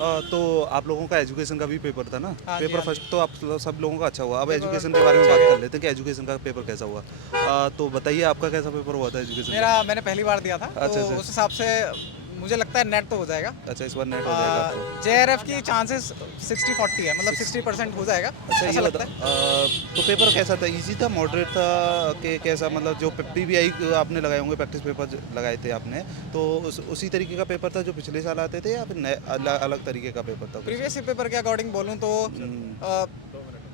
तो आप लोगों का एजुकेशन का भी पेपर था ना? हाँ जी, पेपर हाँ जी। फर्स्ट तो आप सब लोगों का अच्छा हुआ। अब पेपर एजुकेशन के बारे में अच्छा बात गया। कर लेते हैं कि एजुकेशन का पेपर कैसा हुआ। तो बताइए आपका कैसा पेपर हुआ था एजुकेशन का? मैंने पहली बार दिया था, तो अच्छा, अच्छा। उस हिसाब से मुझे लगता है नेट तो हो जाएगा। अच्छा, इस बार नेट हो जाएगा आपका। जेआरएफ की चांसेस 60-40 है, मतलब 60% हो जाएगा, अच्छा ऐसा ये लगता बताओ है। तो पेपर कैसा था? इजी था, मॉडरेट था कि कैसा? मतलब जो पीवीआई आपने लगाए होंगे, प्रैक्टिस पेपर लगाए थे आपने, तो उसी तरीके का पेपर था जो पिछले साल आते थे या फिर नए अलग अलग तरीके का पेपर था कुछ? प्रीवियस पेपर के अकॉर्डिंग बोलूँ तो हम्म, अ,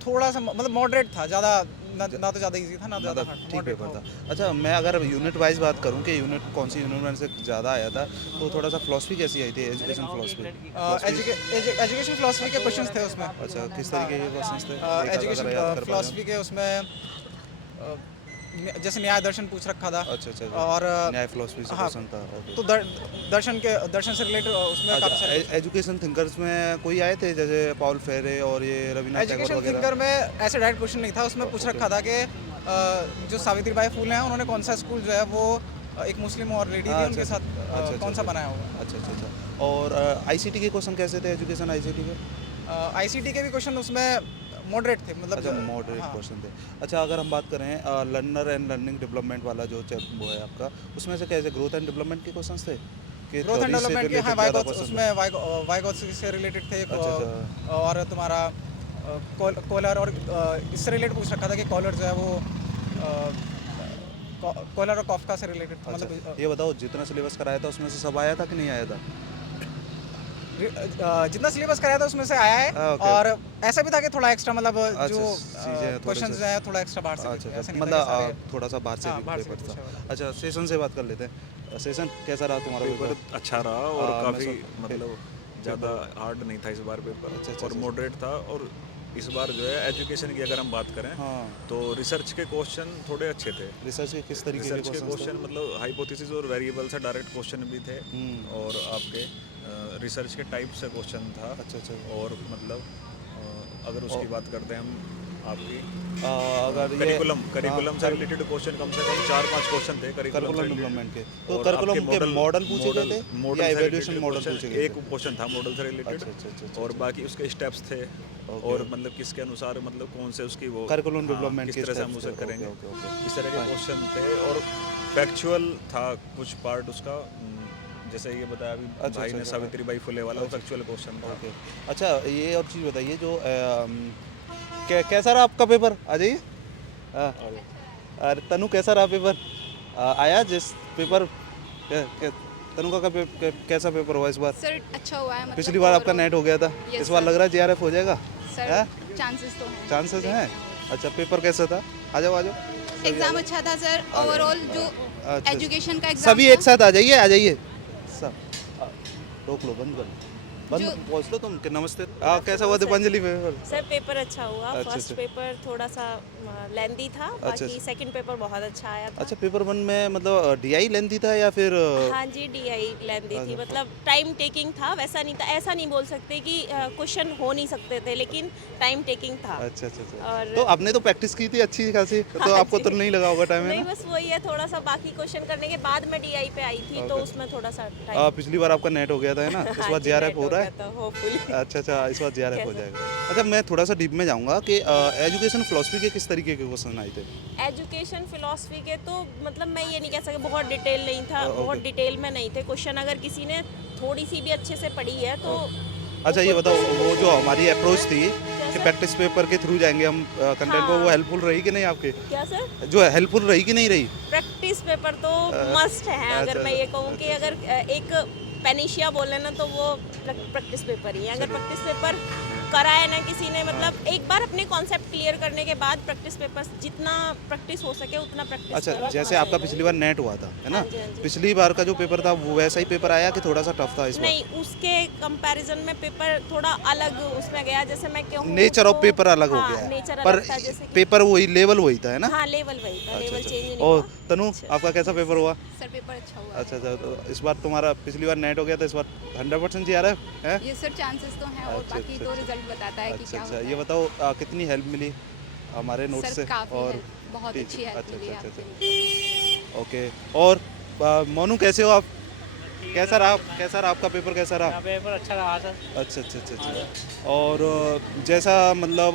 थोड़ा सा मतलब मॉडरेट था, ज़्यादा ज- ना तो ज़्यादा इजी था, ना तो ज़्यादा मतलब हार्ड, ठीक मॉडरेट पेपर था था। वो। अच्छा, मैं अगर यूनिट वाइज बात करूं कि यूनिट कौन सी यूनिट में से ज़्यादा आया था, तो थोड़ा सा फिलॉसफी कैसी आई थी? Education philosophy philosophy education philosophy के क्वेश्चंस थे उसमें। अच्छा, किस हाँ, तरीके के क्वेश्चंस थे? एक आध अगर एजुकेशन याद कर पा रहे फिलोसफी के उसमें जैसे न्याय दर्शन पूछ रखा था। हो। अच्छा, अच्छा, अच्छा। और न्याय फिलॉसफी से हाँ, क्वेश्चन था, ओके। तो दर्शन से रिलेटेड उसमें अच्छा, काफ़ी सारे क्वेश्चन थे। एजुकेशन थिंकर्स में कोई आए थे जैसे पॉल फेरे और ये रविनाथ टैगोर एजुकेशन वगैरह? थिंकर में ऐसे डायरेक्ट क्वेश्चन नहीं था, उसमें पूछ ओके। रखा था कि जो सावित्रीबाई फूले हैं उन्होंने कौन सा स्कूल जो है वो एक मुस्लिम और लेडी थी अच्छा, उनके अच्छा, साथ अच्छा, अच्छा, कौन सा अच्छा, बनाया होगा। अच्छा, अच्छा, अच्छा। और आईसीटी के क्वेश्चन कैसे थे? एजुकेशन आईसीटी के? आईसीटी के भी क्वेश्चन उसमें मॉडरेट थे, मतलब अच्छा, मॉडरेट हाँ। क्वेश्चन थे। अच्छा, अगर हम बात करें लर्नर एंड लर्निंग डेवलपमेंट वाला जो वो है आपका, उसमें से कैसे ग्रोथ एंड डेवलपमेंट के क्वेश्चंस थे कि ग्रोथ एंड थ्योरी से डेवलपमेंट के, हाँ, रिलेटेड ज़्यादा वाइगॉथ क्वेश्चन थे? उसमें वाइगॉथ से रिलेटेड थे अच्छा, अच्छा, और तुम्हारा कॉलर और इससे रिलेटेड पूछ रखा था कि कॉलर जो है वो कॉलर और कॉफका से रिलेटेड था, अच्छा। मतलब ये बताओ, जितना सिलेबस कराया था उसमें से सब आया था कि नहीं आया था? जितना सिलेबस कराया था उसमें से आया है। ओके, और ओके। ऐसा भी था कि थोड़ा एक्स्ट्रा, मतलब जो अच्छा, चीज़ें हैं थोड़े से। क्वेश्चंस जो है थोड़ा एक्स्ट्रा बाहर से भी अच्छा, थे, अच्छा, ऐसा नहीं था कि मतलब सारे। थोड़ा सा बाहर से हाँ, भी बाहर से भी पेपर था। पूछा वाला। अच्छा, सेशन से बात कर लेते हैं। सेशन कैसा रहा तुम्हारा पेपर पेपर? अच्छा रहा और मैं काफ़ी सुन मतलब ज़्यादा पेपर। हार्ड नहीं था इस बार पेपर, अच्छा, अच्छा, और अच्छा, अच्छा। मॉडरेट था। और इस बार जो है एजुकेशन की अगर हम बात करें हाँ, तो रिसर्च के क्वेश्चन थोड़े अच्छे थे। रिसर्च के किस तरीके के रिसर्च के क्वेश्चंस थे? क्वेश्चन मतलब हाइपोथेसिस और वेरिएबल से डायरेक्ट क्वेश्चन भी थे, हम्म। और आपके रिसर्च के टाइप से क्वेश्चन था। अच्छा, अच्छा। और मतलब अगर और उसकी बात करते हैं हम आपकी अगर ये करिकुलम हाँ, करिकुलम से रिलेटेड क्वेश्चन कम से कम 4-5 क्वेश्चन थे करिकुलम से करिकुलम डेवलपमेंट के, रिलेटेड। तो और आपके करिकुलम के मॉडल मॉडल पूछे गए मॉडल थे या मॉडल से एवेल्यूएशन रिलेटेड मॉडल क्वेश्चन, पूछे गए एक थे? क्वेश्चन था मॉडल से रिलेटेड। अच्छा, अच्छा, अच्छा, अच्छा, और अच्छा। बाकी उसके स्टेप्स थे, ओके। और मतलब किसके अनुसार मतलब कौन से उसकी वो, करिकुलम हाँ, डेवलपमेंट किस के तरह से हम स्टेप्स थे, उसे ओके, करेंगे, ओके, ओके। इस तरह के हाँ। क्वेश्चन थे। और फैक्चुअल था कुछ पार्ट उसका, जैसे ये बताया अभी अच्छा, भाई अच्छा, ने, अच्छा, हाँ। सावित्री बाई फुले वाला, वो अच्छा, फैक्चुअल क्वेश्चन था। ओके। अच्छा, ये और चीज़ बताइए जो कैसा रहा आपका पेपर? आ जाइए। हाँ, और अरे तनु कैसा रहा पेपर? आया जिस पेपर तनु का कैसा पेपर हुआ इस बार? सर अच्छा हुआ है, पिछली मतलब बार आपका ओवरऑल। नेट हो गया था, इस यस बार सर। लग रहा है जेआरएफ हो जाएगा? सर हैं? चांसेस तो हैं, चांसेस हैं? देखते हैं। अच्छा, पेपर कैसा था? आ जाओ, आ जाओ। सभी आ एग्ज़ाम जाओ। अच्छा था सर, आ जाओ। ओवरऑल जो अच्छा, एजुकेशन का एग्ज़ाम सभी था। एक साथ आ जाइए, आ जाइए। सब आ, रोक लो, बंद कर लो। बंद जो पहुँच लो तुम कि नमस्ते। गुड कैसा हुआ afternoon sir. Deepanjali paper? Sir paper अच्छा हुआ। अच्छा, फर्स्ट अच्छा, पेपर थोड़ा सा लेंदी था, अच्छा, बाकी अच्छा। सेकंड पेपर बहुत अच्छा आया था। अच्छा, पेपर वन में मतलब डीआई लेंथी था या फिर हाँ जी, डीआई लेंदी थी, अच्छा, मतलब टाइम टेकिंग था, वैसा नहीं था, ऐसा नहीं बोल सकते कि क्वेश्चन हो नहीं सकते थे, लेकिन टाइम टेकिंग था। अच्छा, अच्छा, अच्छा। और तो आपने तो प्रैक्टिस की थी अच्छी खासी, तो हाँ आपको जी, तो नहीं लगा होगा टाइम, है नहीं ना? बस वही है, थोड़ा सा बाकी क्वेश्चन करने के बाद मैं डीआई पे आई थी, तो ओके। उसमें थोड़ा सा टाइम। पिछली बार आपका नेट हो गया था, है ना? इस हाँ बार जी, जेआरएफ नेट हो हो रहा गया है? था होपफुली। अच्छा, अच्छा, इस बार जेआरएफ हो कैसे? जाएगा। अच्छा, मैं थोड़ा सा डीप में जाऊँगा कि एजुकेशन फिलॉसफी के किस तरीके के क्वेश्चन आए थे? एजुकेशन फिलॉसफी के तो मतलब मैं ये नहीं कह सकती बहुत डिटेल नहीं था, ओके। बहुत डिटेल में नहीं थे क्वेश्चन। अगर किसी ने थोड़ी सी भी अच्छे से पढ़ी है तो अच्छा, ये ऊपर ऊपर बताओ, से वो जो क्वेश्चन। हमारी अप्रोच थी क्या कि सर? प्रैक्टिस पेपर के थ्रू जाएंगे हम कंटेंट को, वो हाँ। हेल्पफुल रही कि नहीं आपके? क्या सर? जो हेल्पफुल रही कि नहीं रही? प्रैक्टिस पेपर तो अ, मस्ट है। अगर अच्छा, मैं ये कहूँ कि अच्छा, अगर अच्छा, एक पेनिशिया बोले ना, तो वो प्रैक्टिस पेपर ही है। अगर चलिए। प्रैक्टिस पेपर करा है ना किसी ने, हाँ। मतलब एक बार अपने कॉन्सेप्ट क्लियर करने के बाद प्रैक्टिस पेपर जितना प्रैक्टिस हो सके उतना प्रैक्टिस अच्छा, करना जैसे आपका चाहिए। पिछली बार नेट हुआ था, है हाँ ना? जी, हाँ जी। पिछली बार का जो पेपर था वो वैसा ही पेपर आया कि थोड़ा सा टफ था इस बार? नहीं, उसके कंपैरिजन में पेपर थोड़ा अलग उसमें गया। जैसे मैं कहूँ नेचर ऑफ तो पेपर अलग हो गया हाँ, है, नेचर पर अलग था, जैसे कि पेपर वही, लेवल वही था, है ना? हाँ, लेवल वही था, अच्छा, लेवल अच्छा। चेंज नहीं और हुआ। तनु, अच्छा। आपका कैसा पेपर हुआ? सर पेपर अच्छा हुआ अच्छा, है। अच्छा, तो इस बार तुम्हारा पिछली बार नेट हो गया था, इस बार 100% जीआरएफ है? ये सर चांसेस तो हैं, और अच्छा, बाकी अच्छा, तो अच्छा। रिजल्ट बताता है कि अच्छा, क्या अच्छा, होता ये है। बताओ कितनी हेल्प मिली हमारे नोट सर से? काफ़ी और हेल्प, बहुत टीच अच्छी हेल्प अच्छा, मिली अच्छा, है अच्छा, आपके लिए। अच्छा। ओके। और मोनू कैसे हो आप? कैसा रहा आपका पेपर कैसा रहा? पेपर अच्छा रहा सर। अच्छा अच्छा अच्छा अच्छा। और जैसा मतलब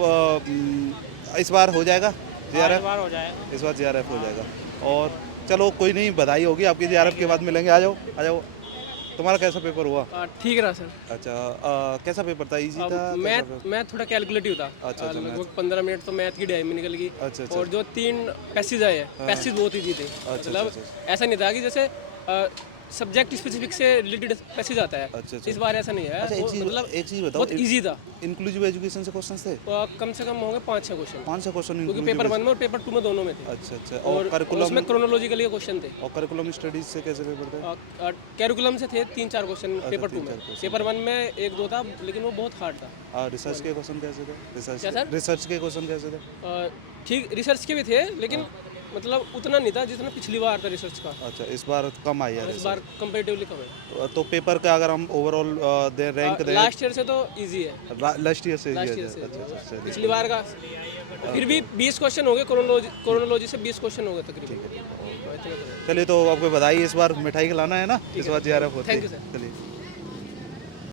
इस बार हो जाएगा JRF? बार हो जाएगा। इस बार JRF हो जाएगा। और चलो कोई नहीं, बधाई होगी आपकी, JRF के बाद मिलेंगे। आ जाओ। तुम्हारा कैसा पेपर हुआ? ठीक रहा सर। अच्छा कैसा पेपर था? इजी था? मैथ थोड़ा कैलकुलेटिव था। अच्छा, लगभग 15 मिनट तो मैथ की डायरी में निकल गई। अच्छा। और जो 3 पैसेज आए हैं, पैसेज बहुत ईजी थे। मतलब ऐसा नहीं था कि जैसे सब्जेक्ट स्पेसिफिक से रिलेटेड पैसेज आता है। अच्छा। इस बार ऐसा नहीं है। अच्छा मतलब एक चीज़ बताओ, बहुत ईजी था। इंक्लूसिव एजुकेशन से क्वेश्चन थे? कम से कम होंगे 5-6 क्वेश्चन, 500 क्वेश्चन क्योंकि पेपर 1 में और पेपर 2 में दोनों में थे। अच्छा। और करिकुलम उसमें क्रोनोलॉजिकल क्वेश्चन थे। और करिकुलम स्टडीज से कैसे पेपर थे? कैरिकुलम से थे 3-4 क्वेश्चन पेपर 2 में। 3-4 question। पेपर 1 में 1-2 था, लेकिन वो बहुत हार्ड था। रिसर्च के क्वेश्चन कैसे थे? क्या सर? रिसर्च के क्वेश्चन कैसे थे? ठीक, रिसर्च के भी थे, लेकिन मतलब उतना नहीं था जितना पिछली बार था रिसर्च का। अच्छा, इस बार कम आई है इस बार कंपैरेटिवली कम है। तो पेपर का अगर हम ओवरऑल रैंक दें लास्ट ईयर से तो इजी है। लास्ट ईयर से? लास्ट ईयर से अच्छा। पिछली बार का फिर भी 20 क्वेश्चन हो गए, क्रोनोलॉजी से 20 क्वेश्चन हो गए तकरीबन। चलिए, तो आपको बधाई, इस बार मिठाई खिलाना है ना, इस बार JRF होती है। Thank you sir. चलिए।